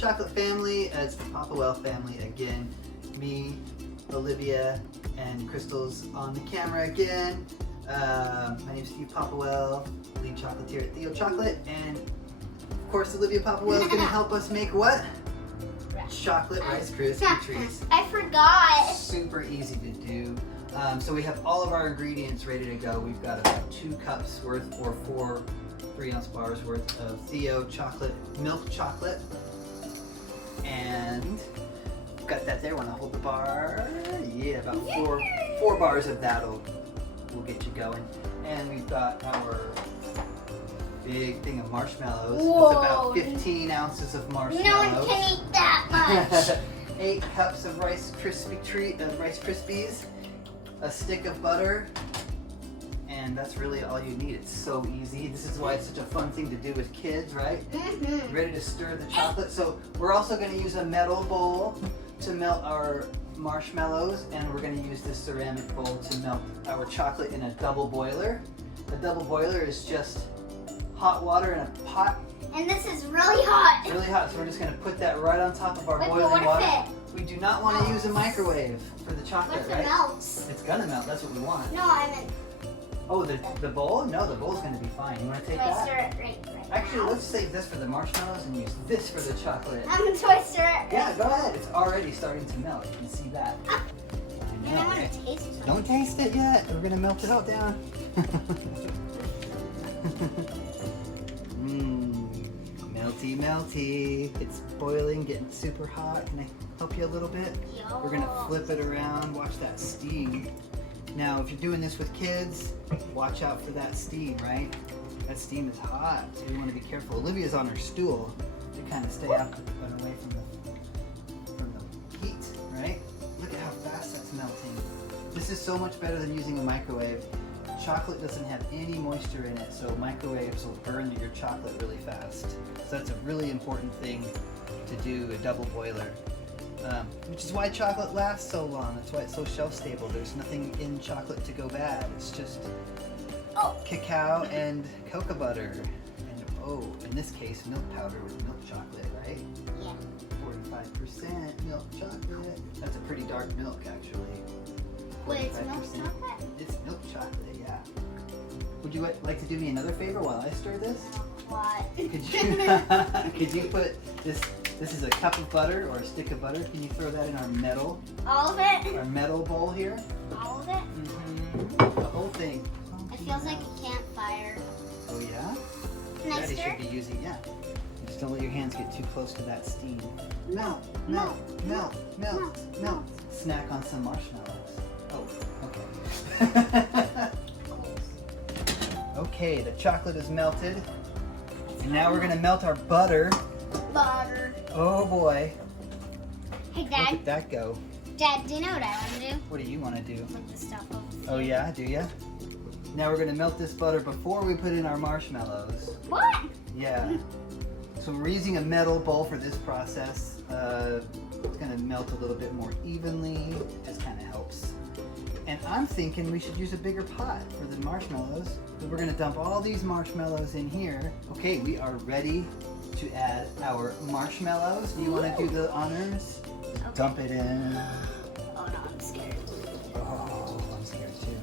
Chocolate family. It's the Papa Well family again. Me, Olivia, and Crystal's on the camera again. My name's Steve Papawell, lead chocolatier at Theo Chocolate, and of course Olivia Papawell is going to help us make what? Chocolate Rice Krispie treats. I forgot. Super easy to do. So we have all of our ingredients ready to go. We've got about 2 cups worth or 4 3-ounce bars worth of Theo chocolate, milk chocolate, and got that there. Want to hold the bar? Yeah, about four bars of that will get you going. And we've got our big thing of marshmallows. Whoa. It's about 15 ounces of marshmallows. No one can eat that much. 8 cups of Rice Krispies, a stick of butter, and that's really all you need. It's so easy. This is why it's such a fun thing to do with kids, right? Mm-hmm. Ready to stir the chocolate. So we're also going to use a metal bowl to melt our marshmallows, and we're going to use this ceramic bowl to melt our chocolate in a double boiler. A double boiler is just hot water in a pot. And this is really hot. It's really hot, so we're just going to put that right on top of our Wait, but boiling what if water. We do not want to use a microwave for the What chocolate, if right? it melts? It's gonna melt, that's what we want. No, I meant. Oh, the bowl? No, the bowl's gonna be fine. You wanna take Do I that? stir it right Actually, now? let's save this for the marshmallows and use this for the chocolate. Do I stir it? Yeah, go ahead. It's already starting to melt. You can see that. Ah. I And I know, want right? to taste it. Don't taste it yet. We're gonna melt it all down. Melty, melty. It's boiling, getting super hot. Can I help you a little bit? Yo. We're gonna flip it around, watch that steam. Now, if you're doing this with kids, watch out for that steam, right? That steam is hot, so you wanna be careful. Olivia's on her stool to kind of stay out and away from the heat, right? Look at how fast that's melting. This is so much better than using a microwave. Chocolate doesn't have any moisture in it, so microwaves will burn your chocolate really fast. So that's a really important thing to do, a double boiler. Which is why chocolate lasts so long. That's why it's so shelf stable. There's nothing in chocolate to go bad. It's just cacao and cocoa butter. And in this case, milk powder with milk chocolate, right? Yeah. 45% milk chocolate. That's a pretty dark milk, actually. Wait, it's milk 45%. chocolate? It's milk chocolate, yeah. Would you like to do me another favor while I stir this? What? Could you put this is a cup of butter or a stick of butter. Can you throw that in our metal All of it? bowl here? All of it? Mm-hmm. The whole thing. It feels like a campfire. Oh yeah? Can I Daddy stir? should be using, yeah. Just don't let your hands get too close to that steam. Melt, melt, melt, melt, melt. Snack on some marshmallows. Oh, okay. Okay, the chocolate is melted. And now we're gonna melt our butter. Butter. Oh boy. Hey, Look Dad. at that go. Dad, do you know what I want to do? What do you want to do? Put the stuff over. Oh yeah, do ya? Now we're gonna melt this butter before we put in our marshmallows. What? Yeah. So we're using a metal bowl for this process. It's gonna melt a little bit more evenly. It just kind of helps. And I'm thinking we should use a bigger pot for the marshmallows. So we're gonna dump all these marshmallows in here. Okay, we are ready to add our marshmallows. Do you want to do the honors? Okay. Dump it in. Oh no, I'm scared. Oh, I'm scared too.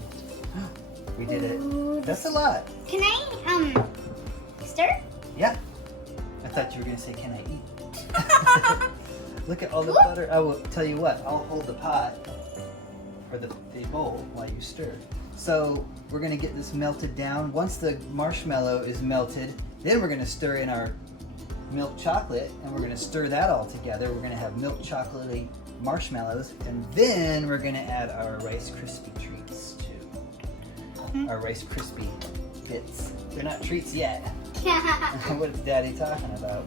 We did it. Ooh, That's a lot. Can I, stir? Yeah. I thought you were gonna say, can I eat? Look at all the butter. I will tell you what, I'll hold the pot or the bowl while you stir. So we're gonna get this melted down. Once the marshmallow is melted, then we're gonna stir in our milk chocolate and we're gonna stir that all together. We're gonna have milk chocolatey marshmallows, and then we're gonna add our Rice Krispie treats too. Our Rice Krispie bits. They're not treats yet. What is Daddy talking about?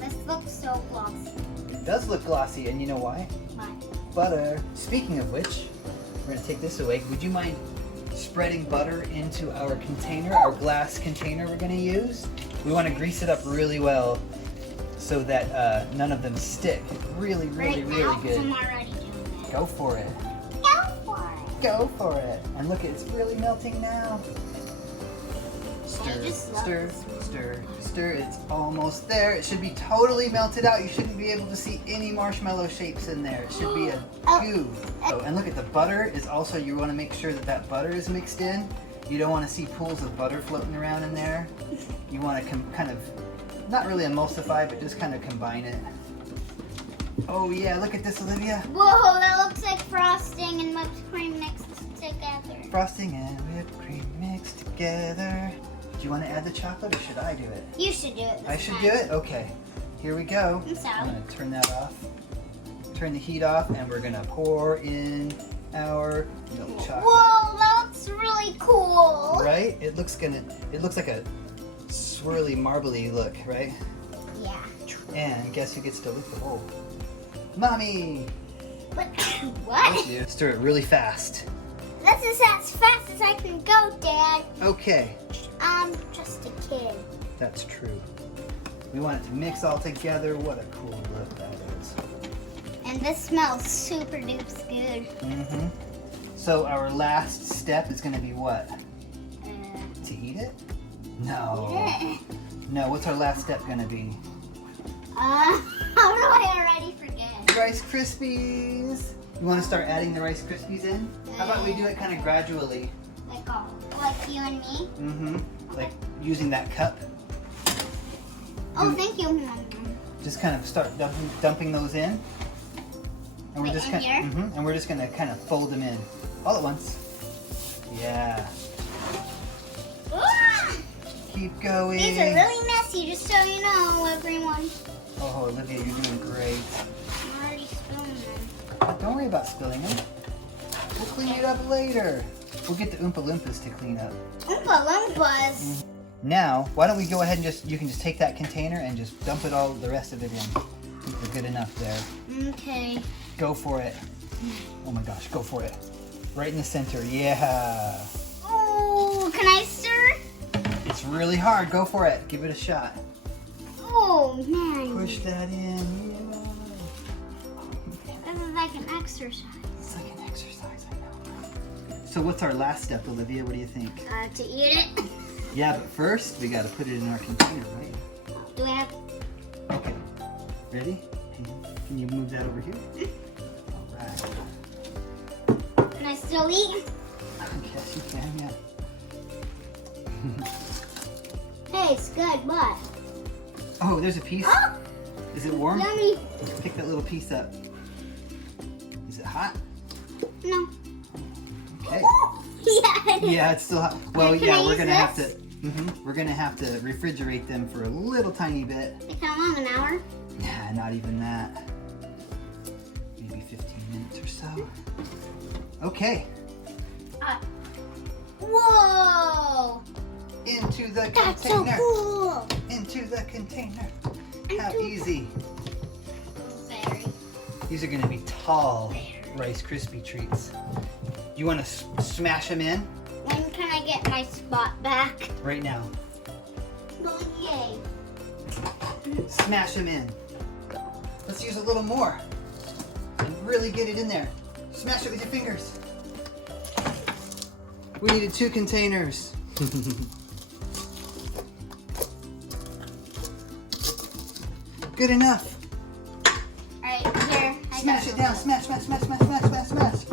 This looks so glossy. It does look glossy, and you know why? Why? Butter. Speaking of which, we're gonna take this away. Would you mind spreading butter into our container, our glass container we're gonna use? We want to grease it up really well so that none of them stick. Really, really, Right really now, 'cause good. I'm already doing it. Go for it. Go for it. Go for it. And look, it's really melting now. Stir Stir, just love stir, this. stir, stir. It's almost there. It should be totally melted out. You shouldn't be able to see any marshmallow shapes in there. It should be a goo. Oh, and look at the butter is also, you want to make sure that that butter is mixed in. You don't want to see pools of butter floating around in there. You want to kind of, not really emulsify, but just kind of combine it. Oh yeah, look at this, Olivia. Whoa, that looks like frosting and whipped cream mixed together. Frosting and whipped cream mixed together. Do you want to add the chocolate or should I do it? You should do it this I should time. do it? Okay. Here we go. I'm sorry. I'm going to turn that off. Turn the heat off and we're going to pour in our milk chocolate. Whoa, that looks really cool. Right? It looks like a swirly, marbly look, right? Yeah. And guess who gets to lick the bowl? Mommy! But what? Stir it really fast. This is as fast as I can go, Dad. Okay. I'm just a kid. That's true. We want it to mix all together. What a cool look that is. And this smells super dupes good. Mm-hmm. So our last step is going to be what? Uh, To eat it? No. yeah. No, what's our last step going to be? How do I already forget? Rice Krispies. You want to start adding the Rice Krispies in? How about we do it kind of gradually? Like you and me? Mm-hmm. Like using that cup. Oh, thank you, Mom. Just kind of start dumping those in. And Wait, in here? And we're just going to kind of fold them in all at once. Yeah. Ah! Keep going. These are really messy, just so you know, everyone. Oh, Olivia, you're doing great. I'm already spilling them. Don't worry about spilling them. We'll clean it up later. We'll get the Oompa Loompas to clean up. Oompa Loompas. Now, why don't we go ahead and you can just take that container and just dump it all, the rest of it in. I think we're good enough there. Okay. Go for it. Oh my gosh, go for it. Right in the center, yeah. Oh, can I stir? It's really hard, go for it. Give it a shot. Oh, man. Push that in, yeah. This is like an exercise. It's like an exercise, I know. So what's our last step, Olivia? What do you think? To eat it? Yeah, but first, we gotta put it in our container, right? Do I have... Okay. Ready? Can you move that over here? All right. Can I still eat? Yes, you can, yeah. Tastes good, but... Oh, there's a piece. Oh, Is it warm? yummy. Pick that little piece up. Is it hot? No. Okay. Yeah. Yeah, it's still hot. Well, Can yeah, I we're use gonna have to. this? We're gonna have to refrigerate them for a little tiny bit. Like how long? An hour? Nah, not even that. Maybe 15 minutes or so. Okay. Whoa! Into the That's so container. cool. Into the container. How easy. Very. These are gonna be tall Rice Krispie treats. You want to smash them in When can I get my spot back? right now? Oh, yay. Smash them in. Let's use a little more and really get it in there. Smash it with your fingers. We needed 2 containers. Good enough. Alright, here. Smash it down. Smash, smash, smash, smash, smash, smash, smash.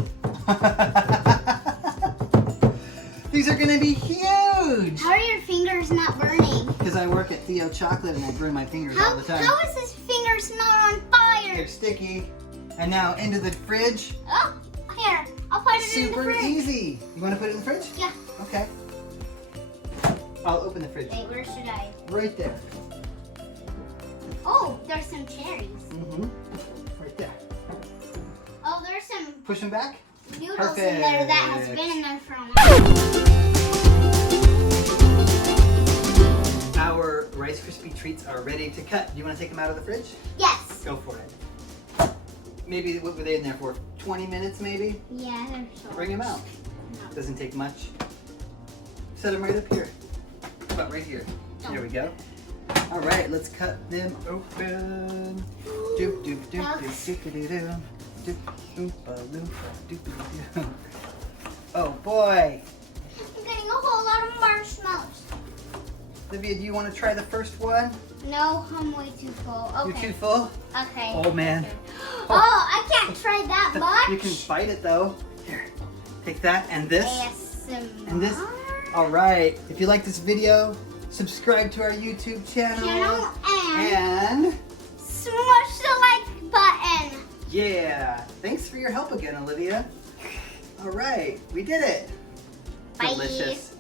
These are gonna be huge. How are your fingers not burning? Because I work at Theo Chocolate and I burn my fingers all the time. How is his fingers not on fire? They're sticky. And now into the fridge. Oh, here. I'll put it in the Super fridge. easy. You want to put it in the fridge? Yeah. Okay. I'll open the fridge. Wait, where should I? Right there. Oh, there's some cherries. Mm-hmm. Right there. Oh, there's some Push them back. noodles in there that has Perfect. been in there for a while. Our Rice Krispie treats are ready to cut. Do you want to take them out of the fridge? Yes. Go for it. Maybe, what were they in there for? 20 minutes maybe? Yeah, they're so. Bring them out. No. Doesn't take much. Set them right up here. About right here. There we go. All right, let's cut them open. Doop, doop, doop, doop, doop, doop, doop, doop, oompa, loompa, doop, doop, doop. Oh boy. I'm getting a whole lot of marshmallows. Olivia, do you want to try the first one? No, I'm way too full. Okay. You're too full? Okay. Oh, man. Oh, I can't try that much. You can bite it, though. Here, take that and this. ASMR. And this. All right. If you like this video, subscribe to our YouTube channel. And smash the like button. yeah. Thanks for your help again, Olivia. All right. We did it. Bye. Delicious.